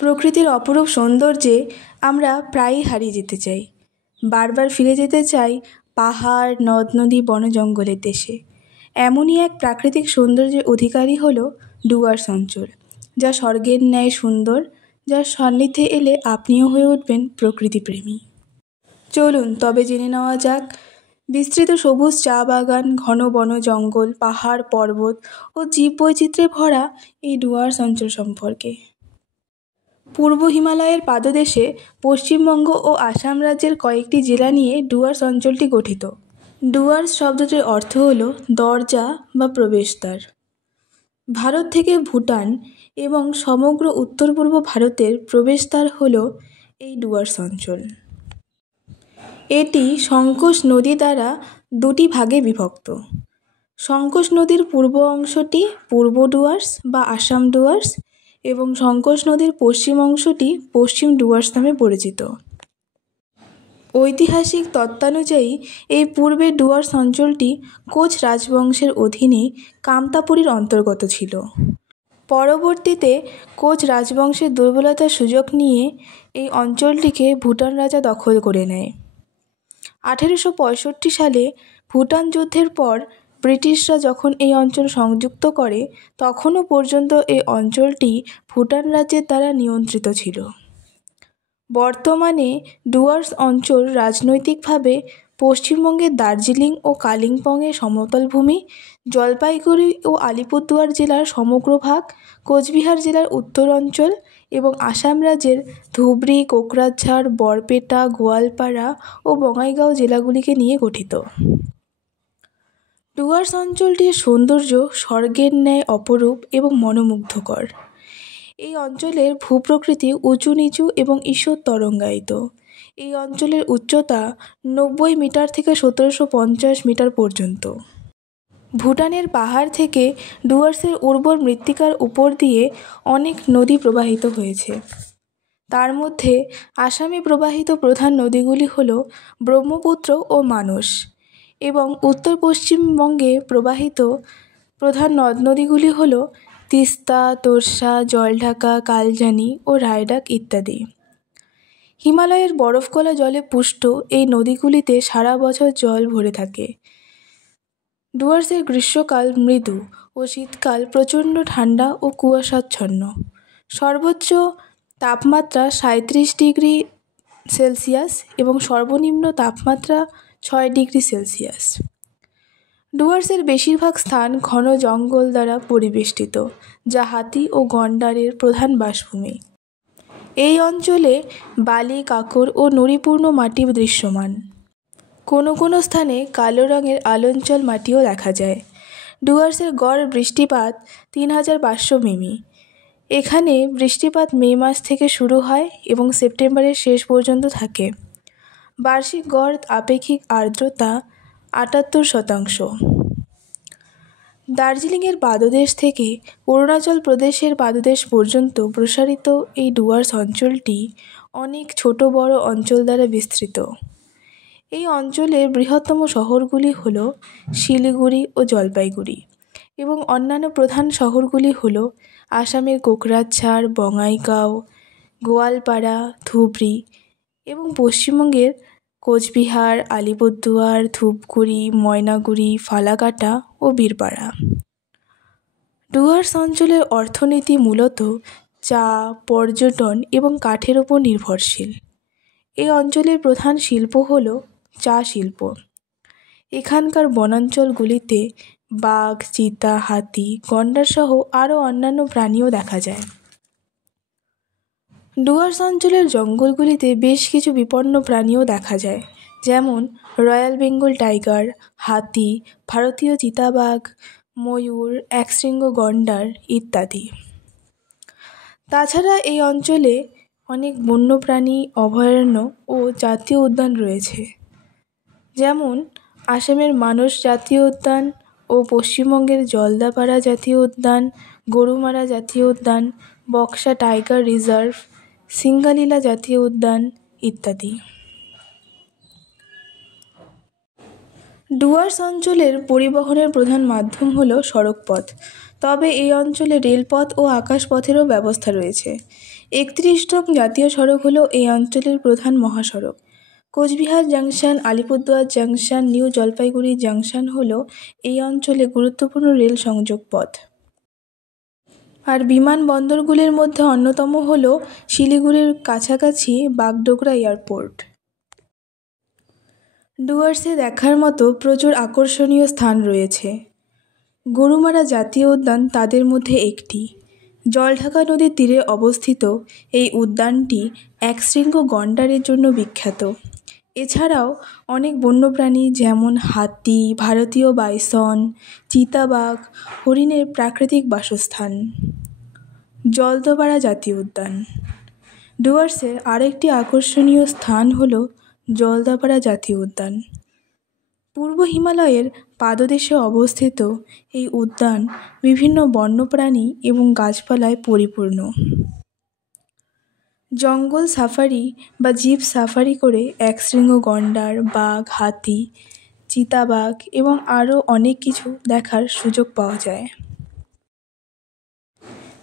প্রকৃতির অপরূপ সৌন্দর্যে আমরা প্রায়ই হারিয়ে যেতে চাই। বারবার ফিরে যেতে চাই পাহাড়, নদ নদী, বন জঙ্গলের দেশে। এমনই এক প্রাকৃতিক সৌন্দর্যের অধিকারী হলো ডুয়ার্স অঞ্চল, যা স্বর্গের ন্যায় সুন্দর, যার সান্নিধ্যে এলে আপনিও হয়ে উঠবেন প্রকৃতিপ্রেমী। চলুন তবে জেনে নেওয়া যাক বিস্তৃত সবুজ চা বাগান, ঘন বন জঙ্গল, পাহাড় পর্বত ও জীববৈচিত্র্যে ভরা এই ডুয়ার্স অঞ্চল সম্পর্কে। পূর্ব হিমালয়ের পাদদেশে পশ্চিমবঙ্গ ও আসাম রাজ্যের কয়েকটি জেলা নিয়ে ডুয়ার্স অঞ্চলটি গঠিত। ডুয়ার্স শব্দটির অর্থ হল দরজা বা প্রবেশদ্বার। ভারত থেকে ভুটান এবং সমগ্র উত্তর পূর্ব ভারতের প্রবেশদ্বার হল এই ডুয়ার্স অঞ্চল। এটি সংকোচ নদী দ্বারা দুটি ভাগে বিভক্ত। সংকোচ নদীর পূর্ব অংশটি পূর্ব ডুয়ার্স বা আসাম ডুয়ার্স এবং সংকোচ নদীর পশ্চিম অংশটি পশ্চিম ডুয়ার্স নামে পরিচিত। ঐতিহাসিক তত্ত্বানুযায়ী এই পূর্বের ডুয়ার্স অঞ্চলটি কোচ রাজবংশের অধীনে কামতাপুরীর অন্তর্গত ছিল। পরবর্তীতে কোচ রাজবংশের দুর্বলতার সুযোগ নিয়ে এই অঞ্চলটিকে ভুটান রাজা দখল করে নেয়। 1865 সালে ভুটান যুদ্ধের পর ব্রিটিশরা যখন এই অঞ্চল সংযুক্ত করে, তখনও পর্যন্ত এই অঞ্চলটি ভুটান রাজ্যের দ্বারা নিয়ন্ত্রিত ছিল। বর্তমানে ডুয়ার্স অঞ্চল রাজনৈতিকভাবে পশ্চিমবঙ্গের দার্জিলিং ও কালিম্পংয়ের সমতল ভূমি, জলপাইগুড়ি ও আলিপুরদুয়ার জেলার সমগ্র ভাগ, কোচবিহার জেলার উত্তর অঞ্চল এবং আসাম রাজ্যের ধুবড়ী, কোকরাঝাড়, বরপেটা, গোয়ালপাড়া ও বঙাইগাঁও জেলাগুলিকে নিয়ে গঠিত। ডুয়ার্স অঞ্চলটির সৌন্দর্য স্বর্গের ন্যায় অপরূপ এবং মনোমুগ্ধকর। এই অঞ্চলের ভূপ্রকৃতি উঁচু নিচু এবং ঈষৎ তরঙ্গায়িত। এই অঞ্চলের উচ্চতা 90 মিটার থেকে 1750 মিটার পর্যন্ত। ভুটানের পাহাড় থেকে ডুয়ার্সের উর্বর মৃত্তিকার উপর দিয়ে অনেক নদী প্রবাহিত হয়েছে। তার মধ্যে আসামে প্রবাহিত প্রধান নদীগুলি হল ব্রহ্মপুত্র ও মানস, এবং উত্তর পশ্চিমবঙ্গে প্রবাহিত প্রধান নদ নদীগুলি হল তিস্তা, তোর্ষা, জলঢাকা, কালজানি ও রায়ডাক ইত্যাদি। হিমালয়ের বরফগলা জলে পুষ্ট এই নদীগুলিতে সারা বছর জল ভরে থাকে। ডুয়ার্সের গ্রীষ্মকাল মৃদু ও শীতকাল প্রচণ্ড ঠান্ডা ও কুয়াশাচ্ছন্ন। সর্বোচ্চ তাপমাত্রা 37 ডিগ্রি সেলসিয়াস এবং সর্বনিম্ন তাপমাত্রা 6 ডিগ্রি সেলসিয়াস। ডুয়ার্সের বেশিরভাগ স্থান ঘন জঙ্গল দ্বারা পরিবেষ্টিত, যা হাতি ও গন্ডারের প্রধান বাসভূমি। এই অঞ্চলে বালি, কাঁকর ও নুড়িপূর্ণ মাটি দৃশ্যমান। কোনো কোনো স্থানে কালো রঙের আলঞ্চল মাটিও দেখা যায়। ডুয়ার্সের গড় বৃষ্টিপাত 3500 মিমি। এখানে বৃষ্টিপাত মে মাস থেকে শুরু হয় এবং সেপ্টেম্বরের শেষ পর্যন্ত থাকে। বার্ষিক গড় আপেক্ষিক আর্দ্রতা 78%। দার্জিলিংয়ের পাদদেশ থেকে অরুণাচল প্রদেশের পাদদেশ পর্যন্ত প্রসারিত এই ডুয়ার্স অঞ্চলটি অনেক ছোট বড় অঞ্চল দ্বারা বিস্তৃত। এই অঞ্চলের বৃহত্তম শহরগুলি হল শিলিগুড়ি ও জলপাইগুড়ি, এবং অন্যান্য প্রধান শহরগুলি হল আসামের কোকরাঝাড়, বঙাইগাঁও, গোয়ালপাড়া, ধুবড়ী এবং পশ্চিমবঙ্গের কোচবিহার, আলিপুরদুয়ার, ধূপগুড়ি, ময়নাগুড়ি, ফালাকাটা ও বীরপাড়া। ডুয়ার্স অঞ্চলের অর্থনীতি মূলত চা, পর্যটন এবং কাঠের ওপর নির্ভরশীল। এই অঞ্চলের প্রধান শিল্প হল চা শিল্প। এখানকার বনাঞ্চলগুলিতে বাঘ, চিতা, হাতি, গন্ডার সহ আরও অন্যান্য প্রাণীও দেখা যায়। ডুয়ার্স অঞ্চলের জঙ্গলগুলিতে বেশ কিছু বিপন্ন প্রাণীও দেখা যায়, যেমন রয়্যাল বেঙ্গল টাইগার, হাতি, ভারতীয় চিতাবাঘ, ময়ূর, একশৃঙ্গ গন্ডার ইত্যাদি। তাছাড়া এই অঞ্চলে অনেক বন্যপ্রাণী অভয়ারণ্য ও জাতীয় উদ্যান রয়েছে, যেমন আসামের মানস জাতীয় উদ্যান ও পশ্চিমবঙ্গের জলদাপাড়া জাতীয় উদ্যান, গরুমারা জাতীয় উদ্যান, বক্সা টাইগার রিজার্ভ, সিঙ্গালীলা জাতীয় উদ্যান ইত্যাদি। ডুয়ার্স অঞ্চলের পরিবহনের প্রধান মাধ্যম হল সড়কপথ, তবে এই অঞ্চলে রেলপথ ও আকাশপথেরও ব্যবস্থা রয়েছে। 31 নং জাতীয় সড়ক হলো এই অঞ্চলের প্রধান মহাসড়ক। Cooch Behar junction, Alipurduar junction, new Jalpaiguri junction হলো এই অঞ্চলে গুরুত্বপূর্ণ রেল সংযোগ পথ। আর বিমানবন্দরগুলির মধ্যে অন্যতম হলো শিলিগুড়ির কাছাকাছি বাগডোগরা এয়ারপোর্ট। ডুয়ার্সে দেখার মতো প্রচুর আকর্ষণীয় স্থান রয়েছে। গরুমারা জাতীয় উদ্যান তাদের মধ্যে একটি। জলঢাকা নদীর তীরে অবস্থিত এই উদ্যানটি একশৃঙ্গ গন্ডারের জন্য বিখ্যাত। এছাড়াও অনেক বন্যপ্রাণী যেমন হাতি, ভারতীয় বাইসন, চিতাবাঘ, হরিণের প্রাকৃতিক বাসস্থান। জলদাপাড়া জাতীয় উদ্যান। ডুয়ার্সের আরেকটি আকর্ষণীয় স্থান হল জলদাপাড়া জাতীয় উদ্যান। পূর্ব হিমালয়ের পাদদেশে অবস্থিত এই উদ্যান বিভিন্ন বন্যপ্রাণী এবং গাছপালায় পরিপূর্ণ। জঙ্গল সাফারি বা জিপ সাফারি করে একশৃঙ্গ গন্ডার, বাঘ, হাতি, চিতাবাঘ এবং আরও অনেক কিছু দেখার সুযোগ পাওয়া যায়।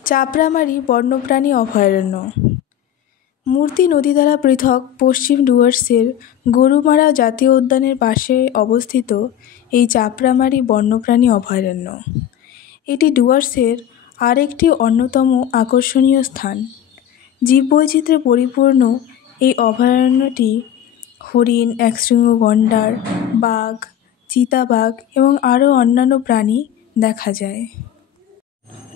চাপড়ামারি বন্যপ্রাণী অভয়ারণ্য। মূর্তি নদী দ্বারা পৃথক পশ্চিম ডুয়ার্সের গরুমারা জাতীয় উদ্যানের পাশে অবস্থিত এই চাপড়ামারি বন্যপ্রাণী অভয়ারণ্য। এটি ডুয়ার্সের আরেকটি অন্যতম আকর্ষণীয় স্থান। জীববৈচিত্র্যে পরিপূর্ণ এই অভয়ারণ্যটি হরিণ, একশৃঙ্গ গন্ডার, বাঘ, চিতাবাঘ এবং আরও অন্যান্য প্রাণী দেখা যায়।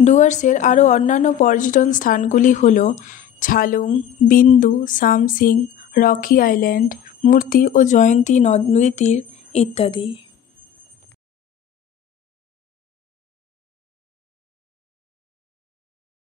ডুয়ার্সের আরও অন্যান্য পর্যটন স্থানগুলি হল ঝালুং, বিন্দু, সামসিং, রকি আইল্যান্ড, মূর্তি ও জয়ন্তী নদীর তীর ইত্যাদি।